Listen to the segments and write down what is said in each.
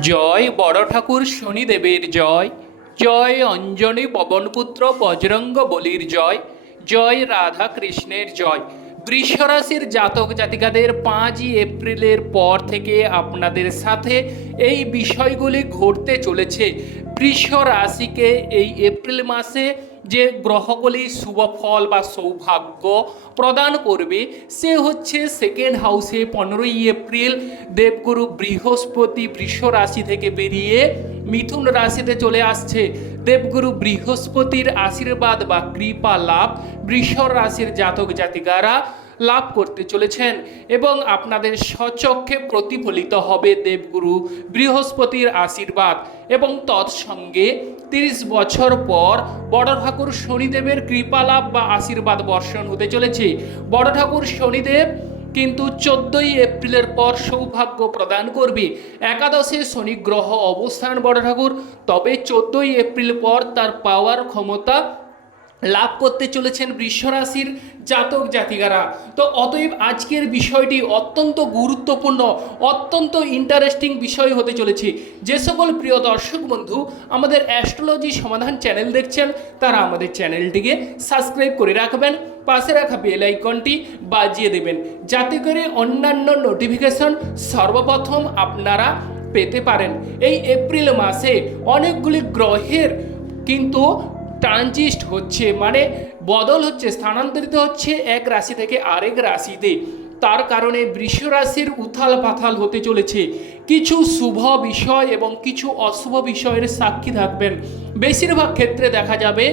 জয় বড় ঠাকুর শনিদেবের জয় জয় অঞ্জনী পবনপুত্র বজরঙ্গ বলির জয় জয় রাধা কৃষ্ণের জয়। বৃষরাশির জাতক জাতিকাদের পাঁচই এপ্রিলের পর থেকে আপনাদের সাথে এই বিষয়গুলি ঘটতে চলেছে। বৃষ রাশিকে এই এপ্রিল মাসে যে গ্রহগুলি শুভ ফল বা সৌভাগ্য প্রদান করবে, সে হচ্ছে সেকেন্ড হাউসে পনেরোই এপ্রিল দেবগুরু বৃহস্পতি বৃষ রাশি থেকে বেরিয়ে মিথুন রাশিতে চলে আসছে। দেবগুরু বৃহস্পতির আশীর্বাদ বা কৃপা লাভ বৃষ রাশির জাতক জাতিকারা লাভ করতে চলেছেন এবং আপনাদের স্বচক্ষে প্রতিফলিত হবে দেবগুরু বৃহস্পতির আশীর্বাদ এবং তৎসঙ্গে তিরিশ বছর পর বড় ঠাকুর শনিদেবের কৃপালাভ বা আশীর্বাদ বর্ষণ হতে চলেছে। বড় ঠাকুর শনিদেব কিন্তু চোদ্দই এপ্রিলের পর সৌভাগ্য প্রদান করবে। একাদশে শনি গ্রহ অবস্থান বড় ঠাকুর, তবে চোদ্দই এপ্রিল পর তার পাওয়ার ক্ষমতা লাভ করতে চলেছেন বৃষরাশির জাতক জাতিকারা। তো অতএব আজকের বিষয়টি অত্যন্ত গুরুত্বপূর্ণ, অত্যন্ত ইন্টারেস্টিং বিষয় হতে চলেছে। যে সকল প্রিয় দর্শক বন্ধু, আমাদের অ্যাস্ট্রোলজি সমাধান চ্যানেল দেখছেন, তারা আমাদের চ্যানেলটিকে সাবস্ক্রাইব করে রাখবেন, পাশে রাখা বেল আইকনটি বাজিয়ে দেবেন, যাতে করে অন্যান্য নোটিফিকেশন সর্বপ্রথম আপনারা পেতে পারেন। এই এপ্রিল মাসে অনেকগুলি গ্রহের কিন্তু ট্রানজিস্ট হচ্ছে মানে বদল হচ্ছে, স্থানান্তরিত হচ্ছে এক রাশি থেকে আরেক রাশিতে। তার কারণে বৃষ রাশির উথাল পাথাল হতে চলেছে। কিছু শুভ বিষয় এবং কিছু অশুভ বিষয়ের সাক্ষী থাকবেন। বেশিরভাগ ক্ষেত্রে দেখা যাবে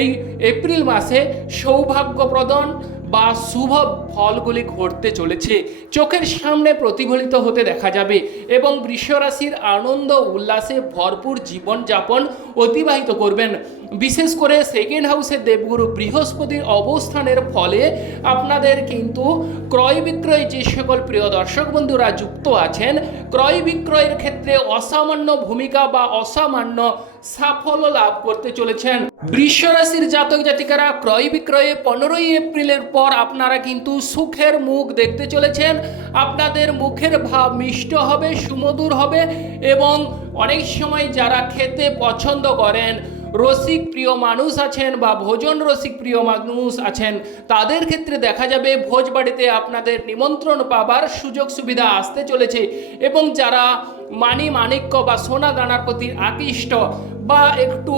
এই এপ্রিল মাসে সৌভাগ্য প্রদান বা শুভ ফলগুলি ঘটতে চলেছে। চোখের সামনে প্রতিফলিত হতে দেখা যাবে এবং বৃষরাশির আনন্দ, উল্লাসে ভরপুর জীবনযাপন অতিবাহিত করবেন। বিশেষ করে সেকেন্ড হাউসে দেবগুরু বৃহস্পতির অবস্থানের ফলে আপনাদের কিন্তু ক্রয় বিক্রয় যে সকল প্রিয় দর্শক বন্ধুরা যুক্ত আছেন, ক্রয় বিক্রয়ের ক্ষেত্রে অসামান্য ভূমিকা বা অসামান্য সাফল্য লাভ করতে চলেছেন। বৃষ জাতক জাতিকারা ক্রয় বিক্রয়ে পনেরোই এপ্রিলের পর আপনারা কিন্তু সুখের মুখ দেখতে চলেছেন। আপনাদের মুখের ভাব মিষ্ট হবে, সুমধুর হবে এবং অনেক সময় যারা খেতে পছন্দ করেন রসিক প্রিয় মানুষ আছেন বা ভোজন রসিক প্রিয় মানুষ আছেন, তাদের ক্ষেত্রে দেখা যাবে ভোজবাড়িতে আপনাদের নিমন্ত্রণ পাবার সুযোগ সুবিধা আসতে চলেছে এবং যারা মানি মাণিক্য বা সোনা দানার প্রতি আকৃষ্ট বা একটু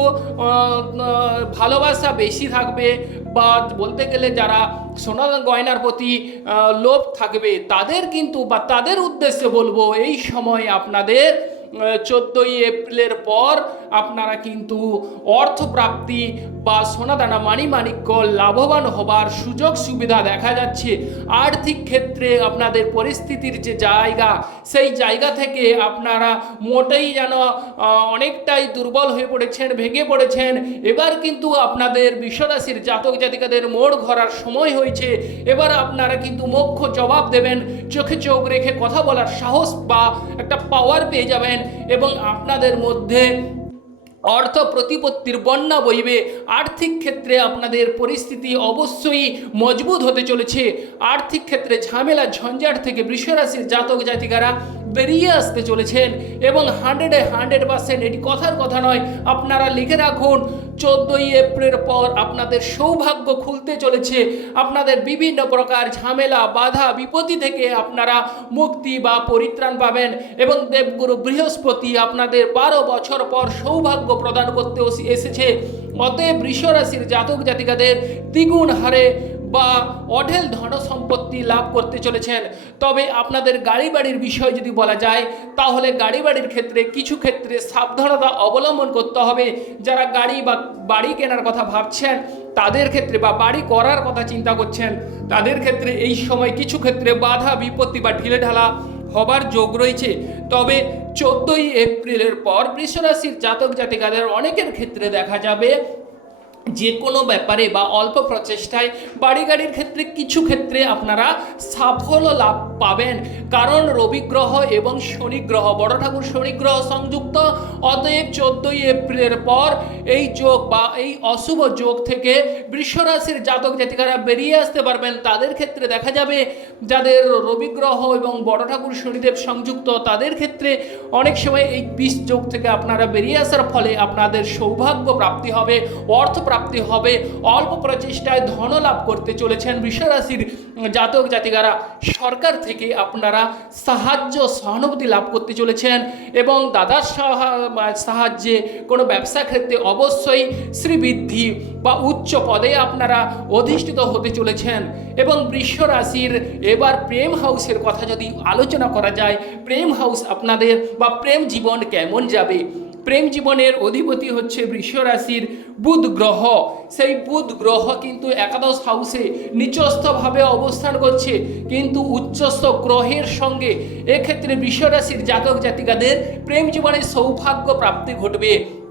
ভালোবাসা বেশি থাকবে বা বলতে গেলে যারা সোনা গয়নার প্রতি লোভ থাকবে, তাদের কিন্তু বা তাদের উদ্দেশ্যে বলব এই সময় আপনাদের চোদ্দোই এপ্রিলের পর আপনারা কিন্তু অর্থপ্রাপ্তি বা সোনাদানা মানি মাণিক্য লাভবান হবার সুযোগ সুবিধা দেখা যাচ্ছে। আর্থিক ক্ষেত্রে আপনাদের পরিস্থিতির যে জায়গা, সেই জায়গা থেকে আপনারা মোটেই যেন অনেকটাই দুর্বল হয়ে পড়েছেন, ভেঙে পড়েছেন। এবার কিন্তু আপনাদের বিশ্বরাশির জাতক জাতিকাদের মোড় ঘোরার সময় হয়েছে। এবার আপনারা কিন্তু মুখ্য জবাব দেবেন, চোখে চোখ রেখে কথা বলার সাহস বা একটা পাওয়ার পেয়ে যাবেন এবং আপনাদের মধ্যে অর্থ প্রতিপত্তির বন্যা বইবে। আর্থিক ক্ষেত্রে আপনাদের পরিস্থিতি অবশ্যই মজবুত হতে চলেছে। আর্থিক ক্ষেত্রে ঝামেলা, ঝঞ্ঝাট থেকে বৃষরাশির জাতক জাতিকারা বেরিয়ে আসতে চলেছেন এবং হান্ড্রেডে হান্ড্রেড পার্সেন্ট এটি কথার কথা নয়। আপনারা লিখে রাখুন, চোদ্দই এপ্রিলের পর আপনাদের সৌভাগ্য খুলতে চলেছে। আপনাদের বিভিন্ন প্রকার ঝামেলা, বাধা, বিপত্তি থেকে আপনারা মুক্তি বা পরিত্রাণ পাবেন এবং দেবগুরু বৃহস্পতি আপনাদের বারো বছর পর সৌভাগ্য প্রদান করতে এসেছে। অতএব বৃষরাশির জাতক জাতিকাদের দ্বিগুণ হারে বা অঢেল ধন সম্পত্তি লাভ করতে চলেছেন। তবে আপনাদের গাড়ি বাড়ির বিষয় যদি বলা যায়, তাহলে গাড়ি বাড়ির ক্ষেত্রে কিছু ক্ষেত্রে সাবধানতা অবলম্বন করতে হবে। যারা গাড়ি বা বাড়ি কেনার কথা ভাবছেন তাদের ক্ষেত্রে বা বাড়ি করার কথা চিন্তা করছেন, তাদের ক্ষেত্রে এই সময় কিছু ক্ষেত্রে বাধা, বিপত্তি বা ঢিলে ঢালা হবার যোগ রয়েছে। তবে চোদ্দোই এপ্রিলের পর বৃষরাশির জাতক জাতিকাদের অনেকের ক্ষেত্রে দেখা যাবে যে কোনো ব্যাপারে বা অল্প প্রচেষ্টায় বাড়ি গাড়ির ক্ষেত্রে কিছু ক্ষেত্রে আপনারা সাফল্য লাভ পাবেন। কারণ রবি গ্রহ এবং শনি গ্রহ বড় ঠাকুর শনি গ্রহ সংযুক্ত, অতএব চোদ্দই এপ্রিলের পর এই যোগ বা এই অশুভ যোগ থেকে বৃষরাশির জাতক জাতিকারা বেরিয়ে আসতে পারবেন। তাদের ক্ষেত্রে দেখা যাবে যাদের রবি গ্রহ এবং বড় ঠাকুর শনিদেব সংযুক্ত, তাদের ক্ষেত্রে অনেক সময় এই বিষ যোগ থেকে আপনারা বেরিয়ে আসার ফলে আপনাদের সৌভাগ্য প্রাপ্তি হবে। অর্থ প্রাপ্তি হবে। অল্প প্রচেষ্টায় ধন লাভ করতে চলেছেন বিশ্বরাশির জাতক জাতিকারা। সরকার থেকে আপনারা সাহায্য, সহানুভূতি লাভ করতে চলেছেন এবং দাদার সাহা- সাহায্যে কোনো ব্যবসা ক্ষেত্রে অবশ্যই শ্রীবৃদ্ধি বা উচ্চ পদে আপনারা অধিষ্ঠিত হতে চলেছেন এবং বৃষ রাশির এবার প্রেম হাউসের কথা যদি আলোচনা করা যায়, প্রেম হাউস আপনাদের বা প্রেম জীবন কেমন যাবে? প্রেম জীবনের অধিপতি হচ্ছে বৃষ রাশির বুধ গ্রহ। সেই বুধ গ্রহ কিন্তু একাদশ হাউসে নিচস্থভাবে অবস্থান করছে। কিন্তু উচ্চস্থ গ্রহের সঙ্গে এক্ষেত্রে বৃষরাশির জাতক জাতিকাদের প্রেম জীবনের সৌভাগ্য প্রাপ্তি ঘটবে।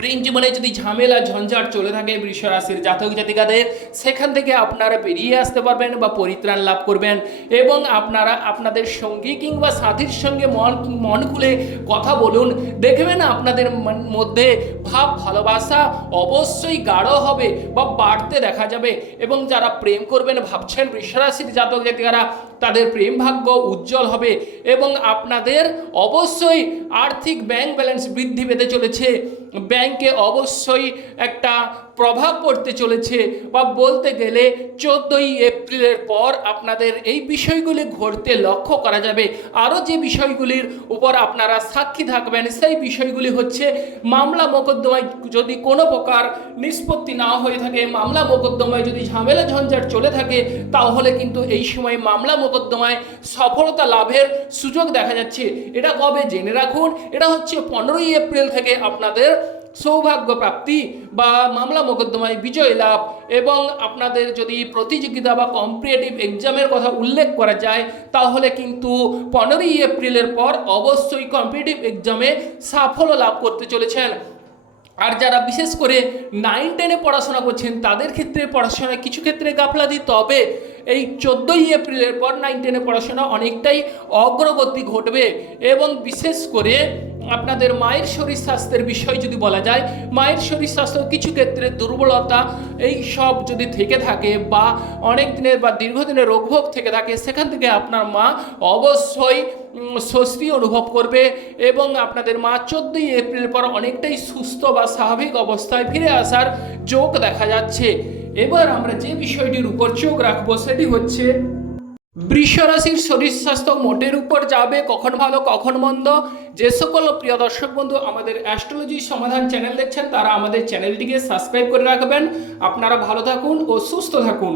প্রেম জীবনে যদি ঝামেলা, ঝঞ্ঝাট চলে থাকে বৃষ রাশির জাতক জাতিকাদের, সেখান থেকে আপনারা বেরিয়ে আসতে পারবেন বা পরিত্রাণ লাভ করবেন। এবং আপনারা আপনাদের সঙ্গী কিংবা সাথীর সঙ্গে মন মন খুলে কথা বলুন। দেখবেন আপনাদের মধ্যে ভাব, ভালোবাসা অবশ্যই গাঢ় হবে বা বাড়তে দেখা যাবে। এবং যারা প্রেম করবেন, ভাবছেন বৃষরাশির জাতক জাতিকারা তাদের প্রেম ভাগ্য উজ্জ্বল হবে এবং আপনাদের অবশ্যই আর্থিক ব্যাংক ব্যালেন্স বৃদ্ধি পেতে চলেছে। ব্যাংকে অবশ্যই একটা প্রভাব পড়তে চলেছে বা বলতে গেলে চোদ্দোই এপ্রিলের পর আপনাদের এই বিষয়গুলি ঘটতে লক্ষ্য করা যাবে। আরও যে বিষয়গুলির উপর আপনারা সাক্ষী থাকবেন, সেই বিষয়গুলি হচ্ছে মামলা মোকদ্দমায় যদি কোনো প্রকার নিষ্পত্তি না হয়ে থাকে, মামলা মোকদ্দমায় যদি ঝামেলা ঝঞ্ঝাট চলে থাকে, তাহলে কিন্তু এই সময় মামলা মোকদ্দমায় সফলতা লাভের সুযোগ দেখা যাচ্ছে। এটা কবে? জেনে রাখুন। এটা হচ্ছে পনেরোই এপ্রিল থেকে আপনাদের সৌভাগ্য প্রাপ্তি বা মামলা মোকদ্দমায় বিজয় লাভ এবং আপনাদের যদি প্রতিযোগিতা বা কম্পিটিটিভ এক্সামের কথা উল্লেখ করা যায়, তাহলে কিন্তু পনেরোই এপ্রিলের পর অবশ্যই কম্পিটিটিভ এক্সামে সাফল্য লাভ করতে চলেছেন। আর যারা বিশেষ করে নাইন টেনে পড়াশোনা করছেন, তাদের ক্ষেত্রে পড়াশোনায় কিছু ক্ষেত্রে গাফলাদি তবে এই চোদ্দোই এপ্রিলের পর নাইন টেনে পড়াশোনা অনেকটাই অগ্রগতি ঘটবে এবং বিশেষ করে আপনাদের মায়ের শরীর স্বাস্থ্যের বিষয় যদি বলা যায়, মায়ের শরীর স্বাস্থ্য কিছু ক্ষেত্রে দুর্বলতা, এই সব যদি থেকে থাকে বা অনেক দিনের বা দীর্ঘদিনের রোগভোগ থেকে থাকে, সেখান থেকে আপনার মা অবশ্যই স্বস্তি অনুভব করবে এবং আপনাদের মা চোদ্দোই এপ্রিল পর অনেকটাই সুস্থ বা স্বাভাবিক অবস্থায় ফিরে আসার যোগ দেখা যাচ্ছে। এবার আমরা যে বিষয়টির উপর চোখ রাখব, সেটি হচ্ছে বৃষ রাশির শরীর স্বাস্থ্য মোটের উপর যাবে, কখন ভালো, কখন মন্দ? যে সকল প্রিয় দর্শক বন্ধু আমাদের অ্যাস্ট্রোলজি সমাধান চ্যানেল দেখছেন, তারা আমাদের চ্যানেলটিকে সাবস্ক্রাইব করে রাখবেন। আপনারা ভালো থাকুন ও সুস্থ থাকুন।